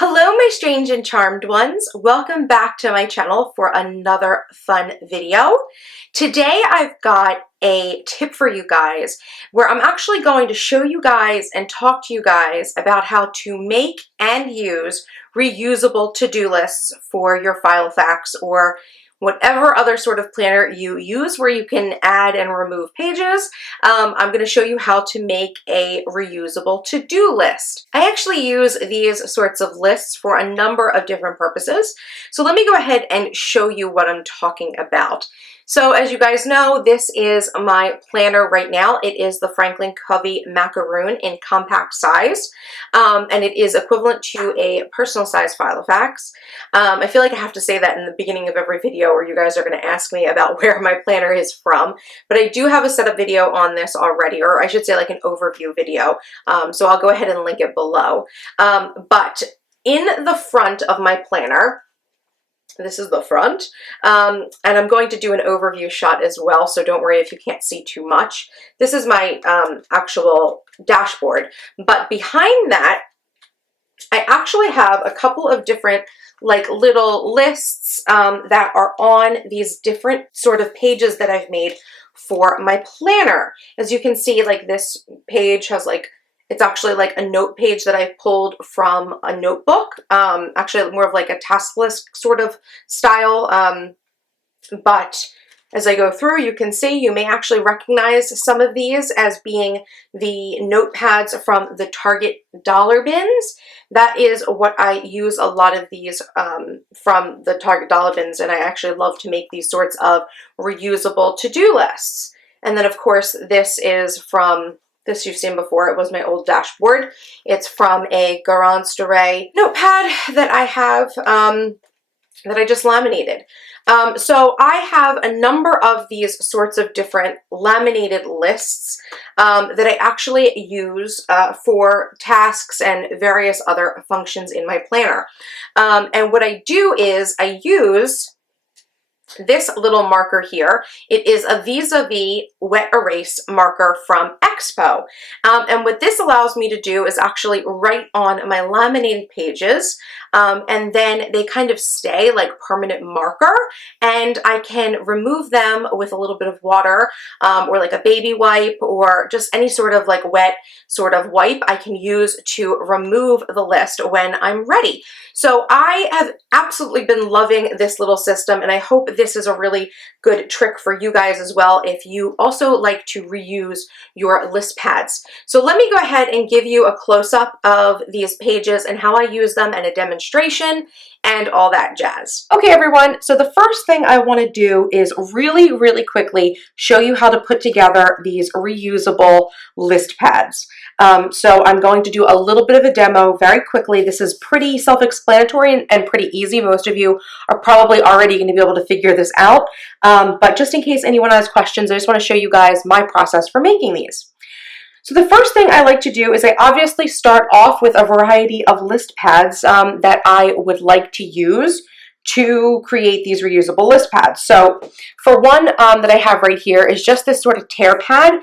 Hello, my strange and charmed ones. Welcome back to my channel for another fun video. Today I've got a tip for you guys where I'm actually going to show you guys and talk to you guys about how to make and use reusable to-do lists for your Filofax or whatever other sort of planner you use where you can add and remove pages. I'm going to show you how to make a reusable to-do list. I actually use these sorts of lists for a number of different purposes. So let me go ahead and show you what I'm talking about. So as you guys know, this is my planner right now. It is the Franklin Covey Macaroon in compact size, and it is equivalent to a personal size Filofax. I feel like I have to say that in the beginning of every video where you guys are going to ask me about where my planner is from, but I do have a setup video on this already, or I should say like an overview video, so I'll go ahead and link it below. But in the front of my planner, this is the front, and I'm going to do an overview shot as well, so don't worry if you can't see too much. This is my actual dashboard, but behind that, I actually have a couple of different like little lists that are on these different sort of pages that I've made for my planner. As you can see, like this page has like, it's actually like a note page that I pulled from a notebook, actually more of like a task list sort of style, but as I go through, you can see you may actually recognize some of these as being the notepads from the Target dollar bins. That is what I use a lot of these from the Target dollar bins, and I actually love to make these sorts of reusable to-do lists. And then of course this is from, this you've seen before, it was my old dashboard. It's from a Garant Stewart notepad that I have, that I just laminated. So I have a number of these sorts of different laminated lists that I actually use for tasks and various other functions in my planner. And what I do is I use this little marker here. It is a vis-a-vis wet erase marker from Expo. And what this allows me to do is actually write on my laminated pages, and then they kind of stay like permanent marker, and I can remove them with a little bit of water, or like a baby wipe, or just any sort of like wet sort of wipe I can use to remove the list when I'm ready. So I have absolutely been loving this little system, and I hope this is a really good trick for you guys as well if you also like to reuse your list pads. So let me go ahead and give you a close-up of these pages and how I use them and a demonstration and all that jazz. Okay everyone, so the first thing I want to do is really quickly show you how to put together these reusable list pads. So I'm going to do a little bit of a demo very quickly. This is pretty self-explanatory and pretty easy. Most of you are probably already going to be able to figure this out, but just in case anyone has questions, I just want to show you guys my process for making these. So the first thing I like to do is I obviously start off with a variety of list pads that I would like to use to create these reusable list pads. So for one that I have right here is just this sort of tear pad,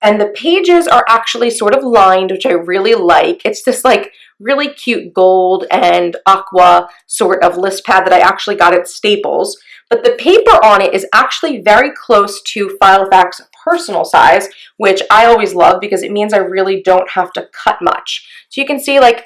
and the pages are actually sort of lined, which I really like. It's this like really cute gold and aqua sort of list pad that I actually got at Staples. But the paper on it is actually very close to Filofax personal size, which I always love because it means I really don't have to cut much. So you can see like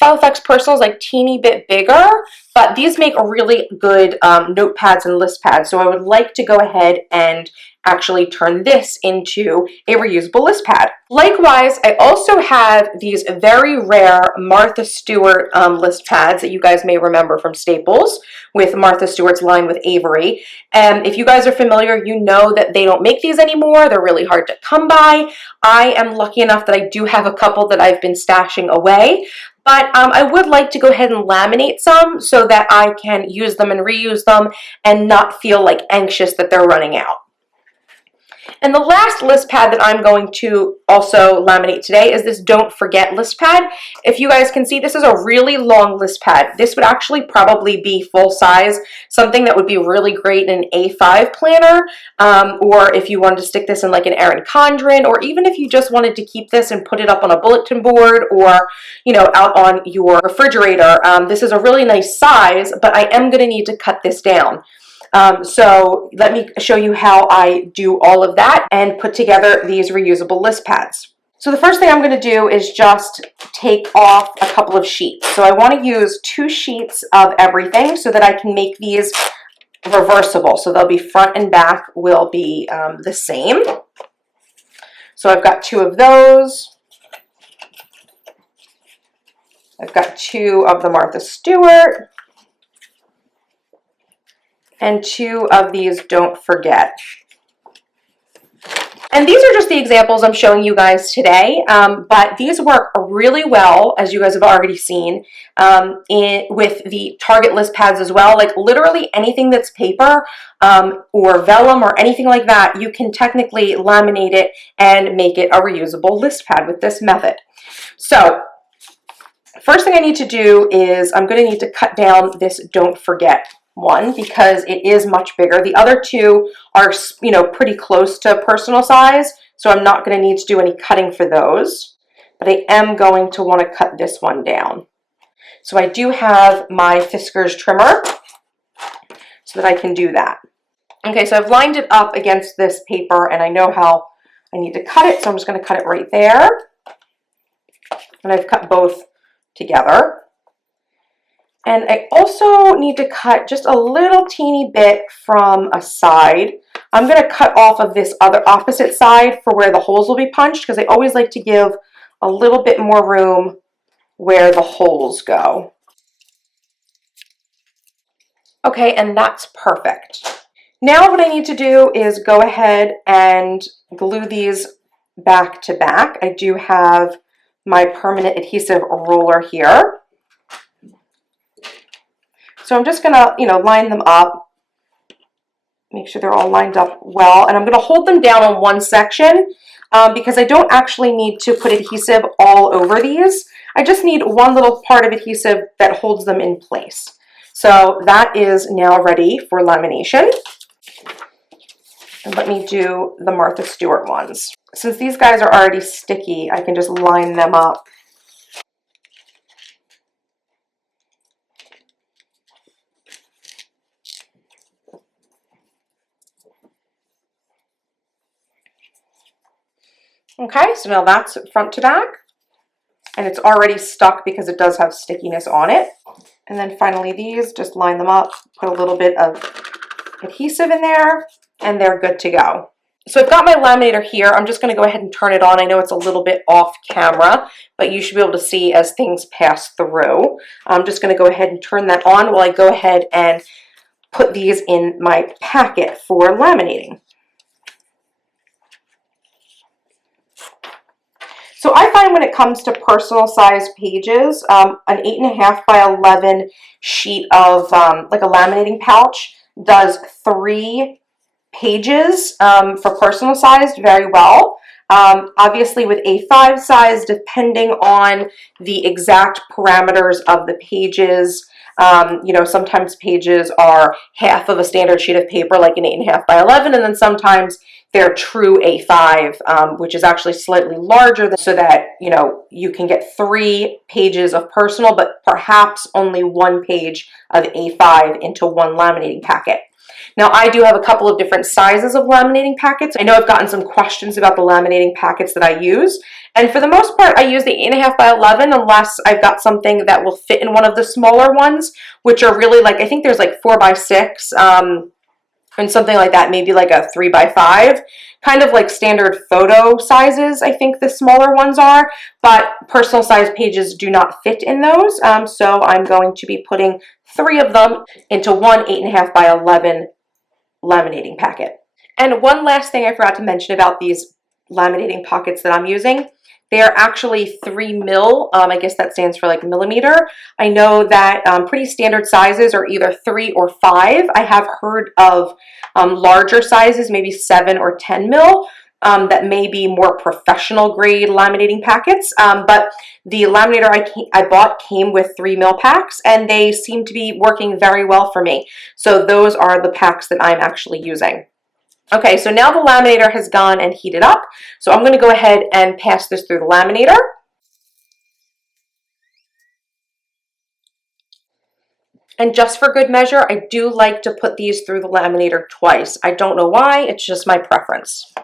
Filofax personal is like teeny bit bigger, but these make really good notepads and list pads. So I would like to go ahead and actually turn this into a reusable list pad. Likewise, I also have these very rare Martha Stewart list pads that you guys may remember from Staples with Martha Stewart's line with Avery. And if you guys are familiar, you know that they don't make these anymore. They're really hard to come by. I am lucky enough that I do have a couple that I've been stashing away. But I would like to go ahead and laminate some so that I can use them and reuse them and not feel like anxious that they're running out. And the last list pad that I'm going to also laminate today is this Don't Forget list pad. If you guys can see, this is a really long list pad. This would actually probably be full size, something that would be really great in an A5 planner, or if you wanted to stick this in like an Erin Condren, or even if you just wanted to keep this and put it up on a bulletin board or, you know, out on your refrigerator. This is a really nice size, but I am going to need to cut this down. So let me show you how I do all of that and put together these reusable list pads. So the first thing I'm going to do is just take off a couple of sheets. So I want to use 2 sheets of everything so that I can make these reversible. So they'll be front and back will be the same. So I've got 2 of those. I've got 2 of the Martha Stewart. And 2 of these Don't Forget. And these are just the examples I'm showing you guys today, but these work really well, as you guys have already seen, with the Target list pads as well. Like literally anything that's paper or vellum or anything like that, you can technically laminate it and make it a reusable list pad with this method. So first thing I need to do is I'm going to need to cut down this Don't Forget one because it is much bigger. The other 2 are, you know, pretty close to personal size, so I'm not going to need to do any cutting for those, but I am going to want to cut this one down. So I do have my Fiskars trimmer so that I can do that. Okay, so I've lined it up against this paper and I know how I need to cut it, so I'm just going to cut it right there. And I've cut both together. And I also need to cut just a little teeny bit from a side. I'm going to cut off of this other opposite side for where the holes will be punched because I always like to give a little bit more room where the holes go. Okay, and that's perfect. Now what I need to do is go ahead and glue these back to back. I do have my permanent adhesive roller here. So I'm just going to, you know, line them up, make sure they're all lined up well, and I'm going to hold them down on one section because I don't actually need to put adhesive all over these. I just need one little part of adhesive that holds them in place. So that is now ready for lamination. And let me do the Martha Stewart ones. Since these guys are already sticky, I can just line them up. Okay, so now that's front to back, and it's already stuck because it does have stickiness on it. And then finally these, just line them up, put a little bit of adhesive in there, and they're good to go. So I've got my laminator here. I'm just going to go ahead and turn it on. I know it's a little bit off camera, but you should be able to see as things pass through. I'm just going to go ahead and turn that on while I go ahead and put these in my packet for laminating. So I find when it comes to personal size pages, an 8.5 by 11 sheet of like a laminating pouch does 3 pages for personal sized very well. Obviously with A5 size, depending on the exact parameters of the pages, you know, sometimes pages are half of a standard sheet of paper, like an 8.5 by 11, and then sometimes they're true A5, which is actually slightly larger, so that, you know, you can get 3 pages of personal, but perhaps only 1 page of A5 into one laminating packet. Now, I do have a couple of different sizes of laminating packets. I know I've gotten some questions about the laminating packets that I use, and for the most part, I use the 8.5 by 11 unless I've got something that will fit in one of the smaller ones, which are really like, I think there's like 4 by 6, and something like that, maybe like a 3 by 5, kind of like standard photo sizes, I think the smaller ones are, but personal size pages do not fit in those, so I'm going to be putting 3 of them into one 8.5 by 11 laminating packet. And one last thing I forgot to mention about these laminating pockets that I'm using, They are actually 3 mil. I guess that stands for like millimeter. I know that pretty standard sizes are either 3 or 5. I have heard of larger sizes, maybe 7 or 10 mil. That may be more professional grade laminating packets, but the laminator I bought came with 3 mil packs, and they seem to be working very well for me. So those are the packs that I'm actually using. Okay, so now the laminator has gone and heated up, so I'm going to go ahead and pass this through the laminator. And just for good measure, I do like to put these through the laminator twice. I don't know why, it's just my preference.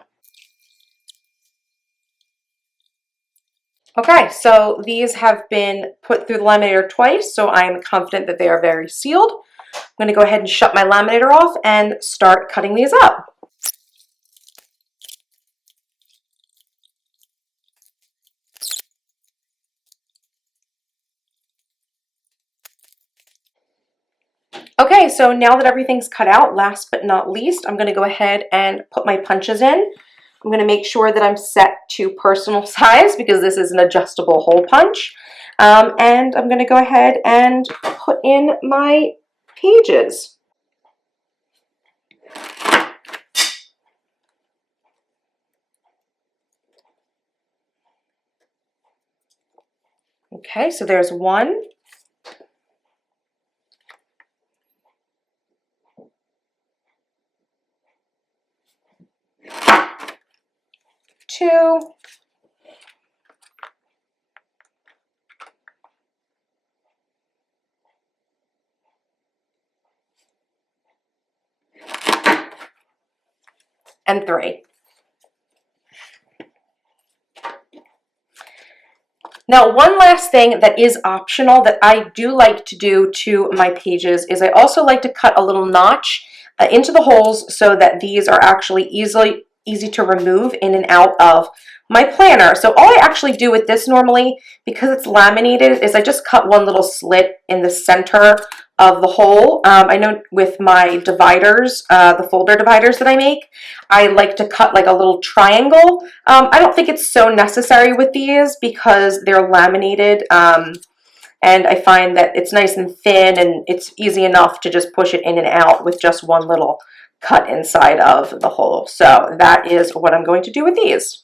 Okay, so these have been put through the laminator twice, so I'm confident that they are very sealed. I'm going to go ahead and shut my laminator off and start cutting these up. Okay, so now that everything's cut out, last but not least, I'm going to go ahead and put my punches in. I'm going to make sure that I'm set to personal size because this is an adjustable hole punch. And I'm going to go ahead and put in my pages. Okay, so there's 1. 2. And 3. Now, one last thing that is optional that I do like to do to my pages is I also like to cut a little notch into the holes so that these are actually easy to remove in and out of my planner. So all I actually do with this normally, because it's laminated, is I just cut one little slit in the center of the hole. I know with my dividers, the folder dividers that I make, I like to cut like a little triangle. I don't think it's so necessary with these because they're laminated, and I find that it's nice and thin and it's easy enough to just push it in and out with just one little cut inside of the hole. So that is what I'm going to do with these.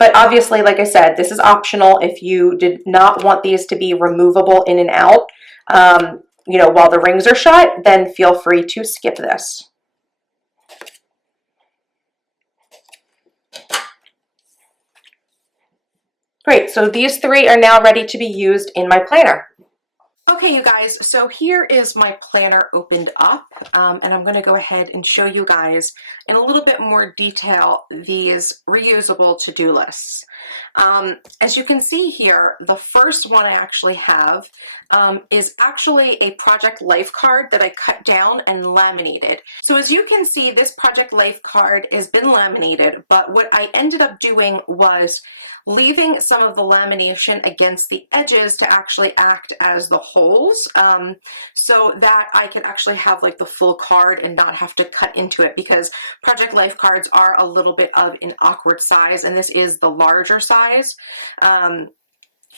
But obviously, like I said, this is optional. If you did not want these to be removable in and out, you know, while the rings are shut, then feel free to skip this. Great, so these 3 are now ready to be used in my planner. Okay, you guys, so here is my planner opened up, and I'm going to go ahead and show you guys in a little bit more detail these reusable to-do lists. As you can see here, the first one I actually have is actually a project life card that I cut down and laminated. So as you can see, this project life card has been laminated, but what I ended up doing was leaving some of the lamination against the edges to actually act as the holes, so that I could actually have like the full card and not have to cut into it, because project life cards are a little bit of an awkward size, and this is the larger size,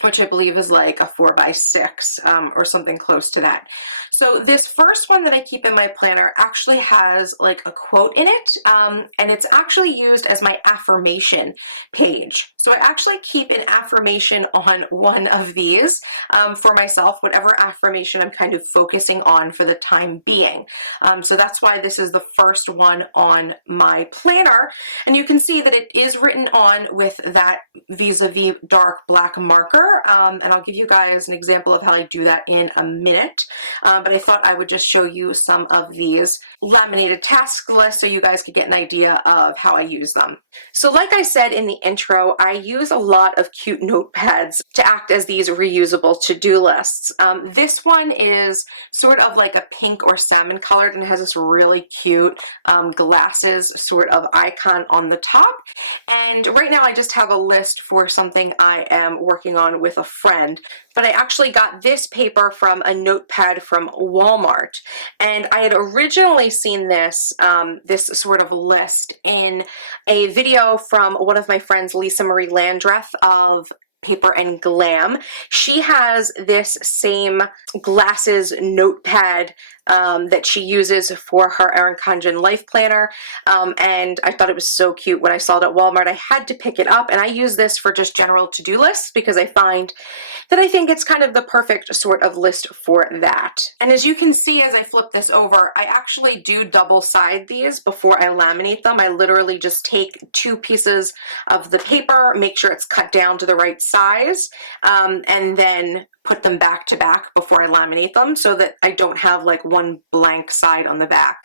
which I believe is like a 4x6 or something close to that. So this first one that I keep in my planner actually has like a quote in it, and it's actually used as my affirmation page. So I actually keep an affirmation on one of these for myself, whatever affirmation I'm kind of focusing on for the time being. So that's why this is the first one on my planner, and you can see that it is written on with that vis-a-vis dark black marker, and I'll give you guys an example of how I do that in a minute. But I thought I would just show you some of these laminated task lists so you guys could get an idea of how I use them. So like I said in the intro, I use a lot of cute notepads to act as these reusable to-do lists. This one is sort of like a pink or salmon colored and has this really cute glasses sort of icon on the top. And right now I just have a list for something I am working on one with a friend, but I actually got this paper from a notepad from Walmart. And I had originally seen this, this sort of list in a video from one of my friends, Lisa Marie Landreth of Paper and Glam. She has this same glasses notepad that she uses for her Erin Condren life planner, and I thought it was so cute when I saw it at Walmart. I had to pick it up, and I use this for just general to-do lists because I find that I think it's kind of the perfect sort of list for that. And as you can see as I flip this over, I actually do double side these before I laminate them. I literally just take 2 pieces of the paper, make sure it's cut down to the right size, and then put them back to back before I laminate them so that I don't have like one blank side on the back.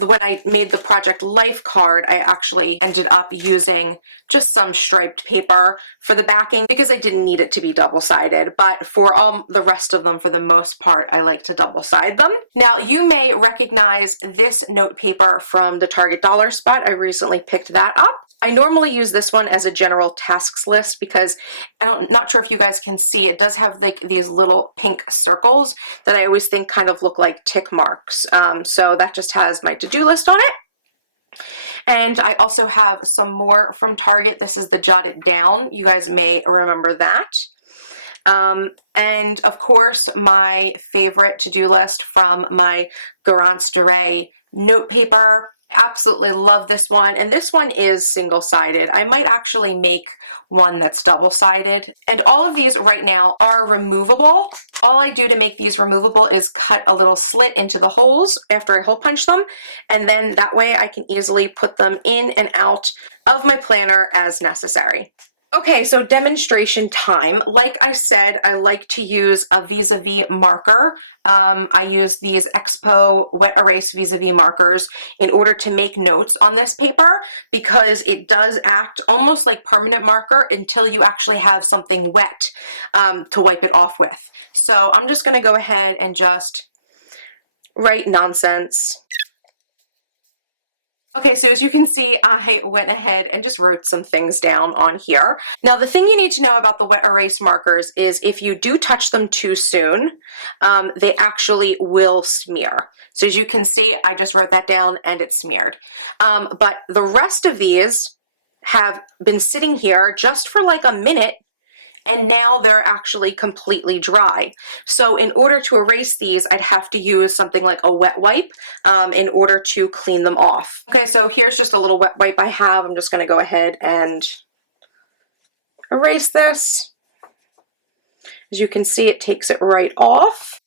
When I made the Project Life card, I actually ended up using just some striped paper for the backing because I didn't need it to be double-sided, but for all the rest of them, for the most part, I like to double-side them. Now, you may recognize this note paper from the Target Dollar Spot. I recently picked that up. I normally use this one as a general tasks list because I'm not sure if you guys can see, it does have like these little pink circles that I always think kind of look like tick marks. So that just has my to-do list on it. And I also have some more from Target. This is the Jot It Down. You guys may remember that. And of course, my favorite to-do list from my Garance de Ray note paper. Absolutely love this one, and this one is single-sided. I might actually make one that's double-sided, and all of these right now are removable. All I do to make these removable is cut a little slit into the holes after I hole punch them, and then that way I can easily put them in and out of my planner as necessary. Okay, so demonstration time. Like I said, I like to use a vis-a-vis marker. I use these Expo Wet Erase vis-a-vis markers in order to make notes on this paper because it does act almost like permanent marker until you actually have something wet to wipe it off with. So I'm just gonna go ahead and just write nonsense. Okay, so as you can see, I went ahead and just wrote some things down on here. Now, the thing you need to know about the wet erase markers is if you do touch them too soon, they actually will smear. So as you can see, I just wrote that down and it's smeared. But the rest of these have been sitting here just for like a minute, and now they're actually completely dry. So in order to erase these, I'd have to use something like a wet wipe in order to clean them off. Okay, so here's just a little wet wipe I have. I'm just gonna go ahead and erase this. As you can see, it takes it right off.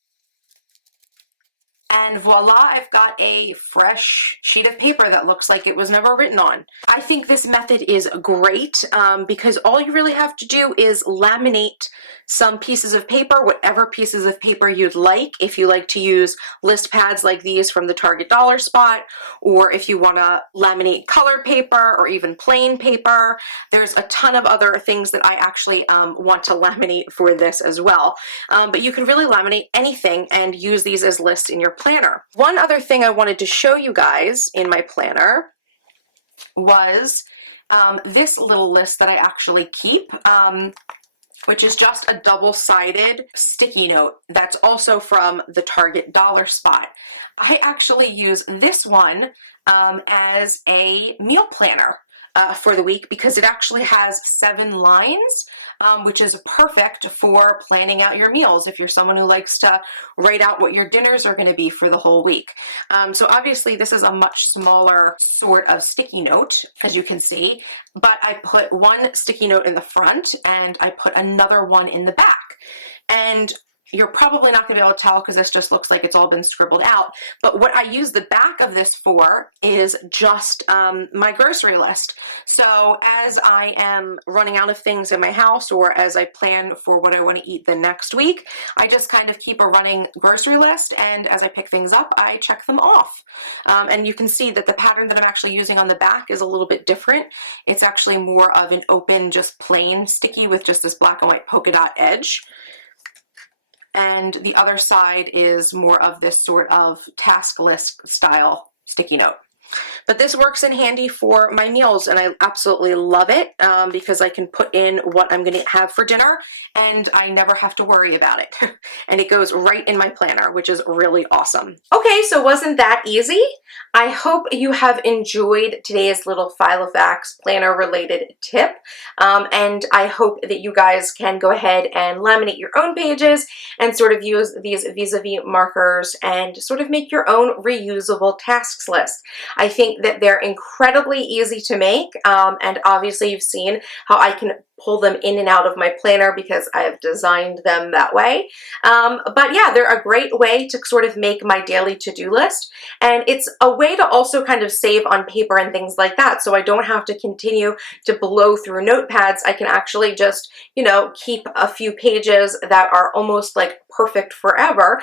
And voila, I've got a fresh sheet of paper that looks like it was never written on. I think this method is great because all you really have to do is laminate some pieces of paper, whatever pieces of paper you'd like. If you like to use list pads like these from the Target Dollar Spot, or if you want to laminate color paper or even plain paper, there's a ton of other things that I actually want to laminate for this as well. But you can really laminate anything and use these as lists in your planner. One other thing I wanted to show you guys in my planner was this little list that I actually keep, which is just a double-sided sticky note that's also from the Target Dollar Spot. I actually use this one as a meal planner for the week because it actually has 7 lines, which is perfect for planning out your meals if you're someone who likes to write out what your dinners are going to be for the whole week. So obviously this is a much smaller sort of sticky note, as you can see, but I put one sticky note in the front and I put another one in the back. And you're probably not going to be able to tell because this just looks like it's all been scribbled out. But what I use the back of this for is just my grocery list. So as I am running out of things in my house or as I plan for what I want to eat the next week, I just kind of keep a running grocery list. And as I pick things up, I check them off. And you can see that the pattern that I'm actually using on the back is a little bit different. It's actually more of an open, just plain sticky with just this black and white polka dot edge. And the other side is more of this sort of task list style sticky note. But this works in handy for my meals, and I absolutely love it because I can put in what I'm going to have for dinner, and I never have to worry about it. And it goes right in my planner, which is really awesome. Okay, so wasn't that easy? I hope you have enjoyed today's little Filofax planner related tip, and I hope that you guys can go ahead and laminate your own pages and sort of use these vis-a-vis markers and sort of make your own reusable tasks list. I think that they're incredibly easy to make, and obviously you've seen how I can pull them in and out of my planner because I have designed them that way. But yeah, they're a great way to sort of make my daily to-do list, and it's a way to also kind of save on paper and things like that, so I don't have to continue to blow through notepads. I can actually just, you know, keep a few pages that are almost like perfect forever,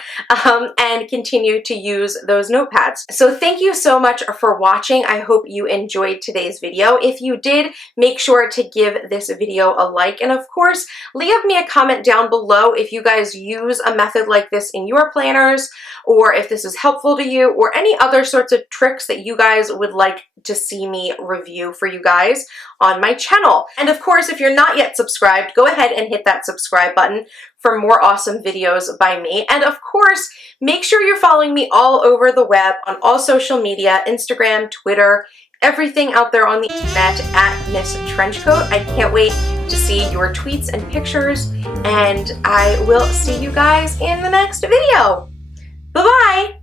and continue to use those notepads. So thank you so much for watching. I hope you enjoyed today's video. If you did, make sure to give this video a like, and of course leave me a comment down below if you guys use a method like this in your planners, or if this is helpful to you, or any other sorts of tricks that you guys would like to see me review for you guys on my channel. And of course, if you're not yet subscribed, go ahead and hit that subscribe button for more awesome videos by me. And of course, make sure you're following me all over the web on all social media, Instagram, Twitter, everything out there on the internet at MissTrenchcoat. I can't wait to see your tweets and pictures, and I will see you guys in the next video. Bye-bye!